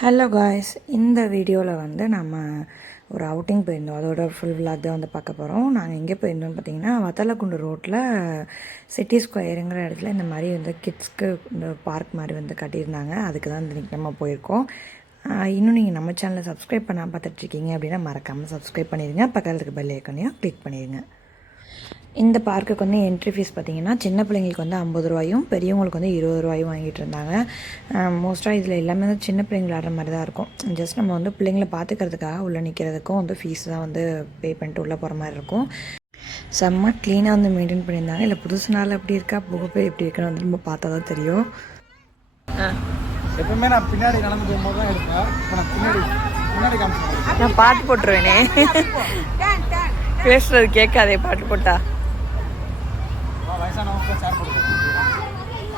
Hello guys, இந்த வீடியோவில் வந்து நம்ம ஒரு அவுட்டிங் போயிருந்தோம். அதோட ஃபுல் விளாக் தான் வந்து பார்க்க போகிறோம். நாங்கள் எங்கே போயிருந்தோம்னு பார்த்தீங்கன்னா, வத்தலக்குண்டு ரோட்டில் சிட்டி ஸ்கொயருங்கிற இடத்துல இந்த மாதிரி வந்து கிட்ஸ்க்கு இந்த பார்க் மாதிரி வந்து கட்டியிருந்தாங்க. அதுக்கு தான் இன்றைக்கி நம்ம போயிருக்கோம். இன்னும் நீங்கள் நம்ம சேனலை சப்ஸ்கிரைப் பண்ணாமல் பார்த்துட்ருக்கீங்க அப்படின்னா மறக்காமல் சப்ஸ்கிரைப் பண்ணிடுங்க. பக்கத்தில் இருக்க பெல் ஐக்கானையும் கிளிக் பண்ணிடுங்க. இந்த பார்க்குக்கு வந்து என்ட்ரி ஃபீஸ் பார்த்திங்கன்னா சின்ன பிள்ளைங்களுக்கு வந்து 50 ரூபாயும் பெரியவங்களுக்கு வந்து 20 ரூபாயும் வாங்கிட்டு இருந்தாங்க. மோஸ்ட்டாக இதில் எல்லாமே வந்து சின்ன பிள்ளைங்க விளாட்ற மாதிரி தான் இருக்கும். ஜஸ்ட் நம்ம வந்து பிள்ளைங்களை பார்த்துக்கிறதுக்காக உள்ளே நிற்கிறதுக்கும் வந்து ஃபீஸ் தான் வந்து பே பண்ணிட்டு உள்ளே போகிற மாதிரி இருக்கும். செம்ம க்ளீனாக வந்து மெயின்டைன் பண்ணியிருந்தாங்க. இல்லை புதுசு நாள் எப்படி இருக்கா புகப்பே எப்படி இருக்குன்னு வந்து நம்ம பார்த்தா தான் தெரியும். எப்பவுமே நான் பின்னாடி நடந்து போகும்போது தான் எடுப்பேன். நான் பின்னாடி காமிச்சேன். நான் பாட்டு போட்டுருவேனே, பேசுறது கேட்காதே பாட்டு போட்டா.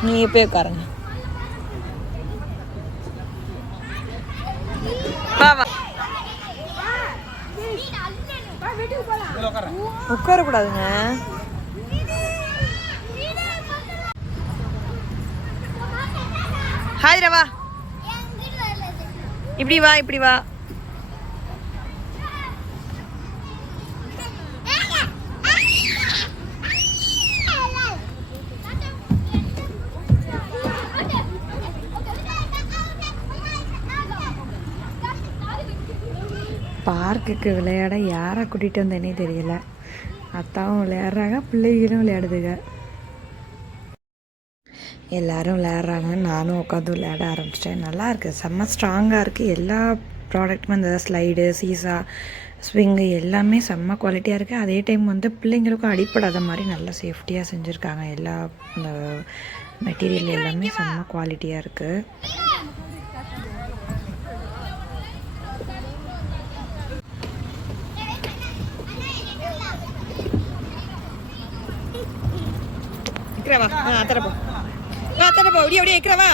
நீ போய் உட்காருங்க. உட்காரக்கூடாதுங்க. ஹாய் ரவா, இப்படி வா இப்படி வா. பார்க்குக்கு விளையாட யாரை கூட்டிகிட்டு வந்தேனே தெரியல. அத்தாவும் விளையாடுறாங்க, பிள்ளைகளும் விளையாடுதுங்க. எல்லோரும் விளையாடுறாங்க, நானும் உட்காந்து விளையாட ஆரம்பிச்சிட்டேன். நல்லா இருக்குது, செம்ம ஸ்ட்ராங்காக இருக்குது. எல்லா ப்ராடக்ட்டுமே அந்த ஸ்லைடு, சீசா, ஸ்விங்கு எல்லாமே செம்ம குவாலிட்டியாக இருக்குது. அதே டைம் வந்து பிள்ளைங்களுக்கும் அடிப்படாத மாதிரி நல்லா சேஃப்டியாக செஞ்சுருக்காங்க. எல்லா இந்த மெட்டீரியல் எல்லாமே செம்ம குவாலிட்டியாக இருக்குது. அத்தரப்போ இப்படி அப்படியே இருக்கிறவா.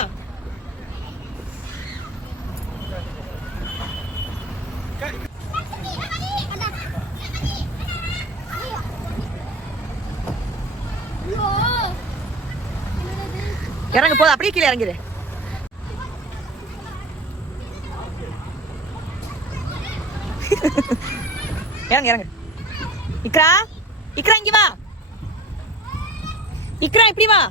இறங்க போதும், அப்படியே கீழே இறங்கிடு. இறங்க இறங்க. இக்ரா இக்ரா இங்க வா. இக்ரா இப்படி வா.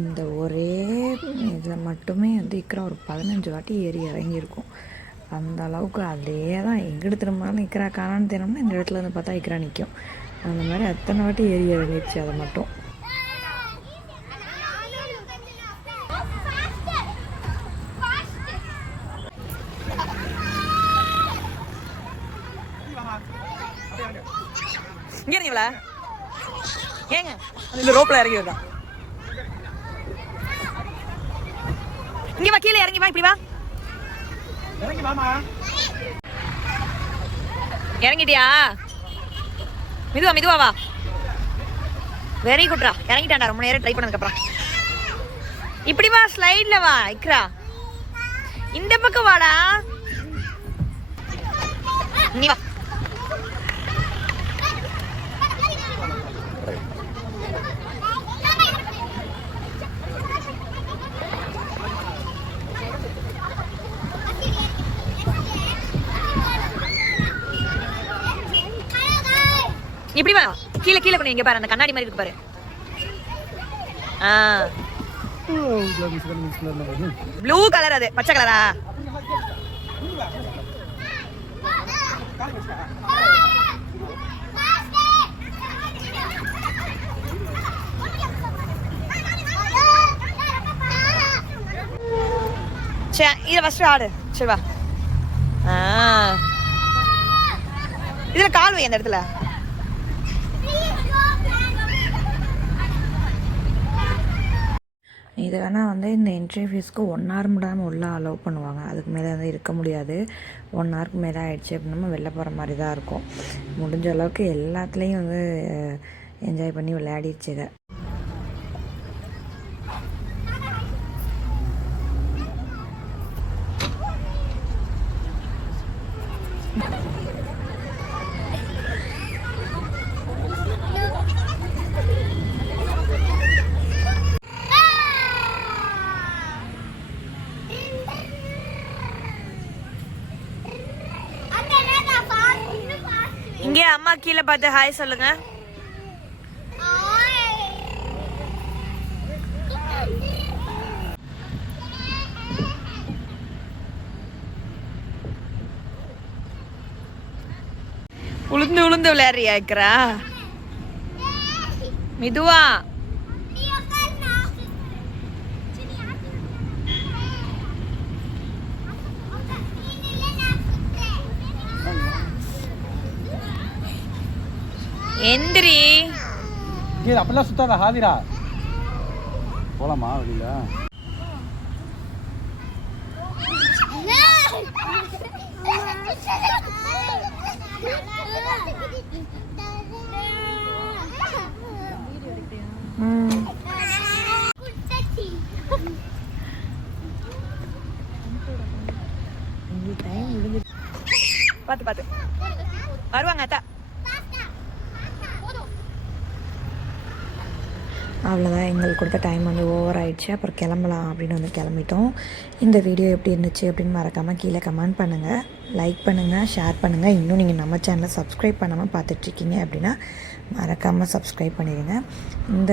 இந்த ஒரே இதில் மட்டுமே வந்து இக்ரா ஒரு 15 வாட்டி ஏறி இறங்கியிருக்கும். அந்த அளவுக்கு அதே தான். எங்கிட்ட திரும்பினாலும் இக்ரா காணான்னு தெரியும்னா இந்த இடத்துல வந்து பார்த்தா இக்ரா நிற்கும். அந்த மாதிரி அத்தனை வாட்டி ஏறி இறங்கிடுச்சு. அதை மட்டும் இங்கே இருங்கங்களா ஏங்க இந்த ரோப்பில் இறங்கி வந்தான். இங்கே வா, கீழே இறங்கி வா, இப்படி வா. இறங்கிட்டியா? மெதுவா மெதுவா வா. வெரி குட்ரா, இறங்கிட்டாண்டா. ரொம்ப நேரம் ட்ரை பண்ணதுக்கப்புறம் இப்படி வா, ஸ்லைடில் வா. இக்ரா இந்த பக்கம் வாடா. நீ வா. இப்படி வா, கீழே கீழே கொண்டு இங்க பாரு, அந்த கண்ணாடி மாதிரி இருக்கு பாரு. ப்ளூ கலர், அது பச்சை கலரா? சரி இதை ஃபர்ஸ்ட் ஆடு. சரி வா. இதுல கால் வை அந்த இடத்துல. இது வேணால் வந்து இந்த என்ட்ரி ஃபீஸ்க்கு 1 hour முடியாமல் உள்ளே அலோவ் பண்ணுவாங்க. அதுக்கு மேலே வந்து இருக்க முடியாது. 1 hourக்கு மேலே ஆகிடுச்சு அப்படின்னா வெளில போகிற மாதிரி தான் இருக்கும். முடிஞ்ச அளவுக்கு எல்லாத்துலேயும் வந்து என்ஜாய் பண்ணி விளையாடிடுச்சுங்க. இங்கே அம்மா கீழே பார்த்து ஹாய் சொல்லுங்க. உளுந்து உளுந்து விளையாடுறியா இருக்கிறா மெதுவா. எந்திரி. அப்படிலாம் சுத்தாத ஹாதிரா. போலாமா வெளியில? பார்த்து பார்த்து வருவாங்க அத்தா. அவ்வளோதான், எங்களுக்கு கொடுத்த டைம் வந்து ஓவர் ஆயிடுச்சு. அப்புறம் கிளம்பலாம் அப்படின்னு வந்து கிளம்பிட்டோம். இந்த வீடியோ எப்படி இருந்துச்சு அப்படின்னு மறக்காமல் கீழே கமெண்ட் பண்ணுங்கள், லைக் பண்ணுங்கள், ஷேர் பண்ணுங்கள். இன்னும் நீங்கள் நம்ம சேனலை சப்ஸ்கிரைப் பண்ணாமல் பார்த்துட்ருக்கீங்க அப்படின்னா மறக்காமல் சப்ஸ்கிரைப் பண்ணிடுங்க. இந்த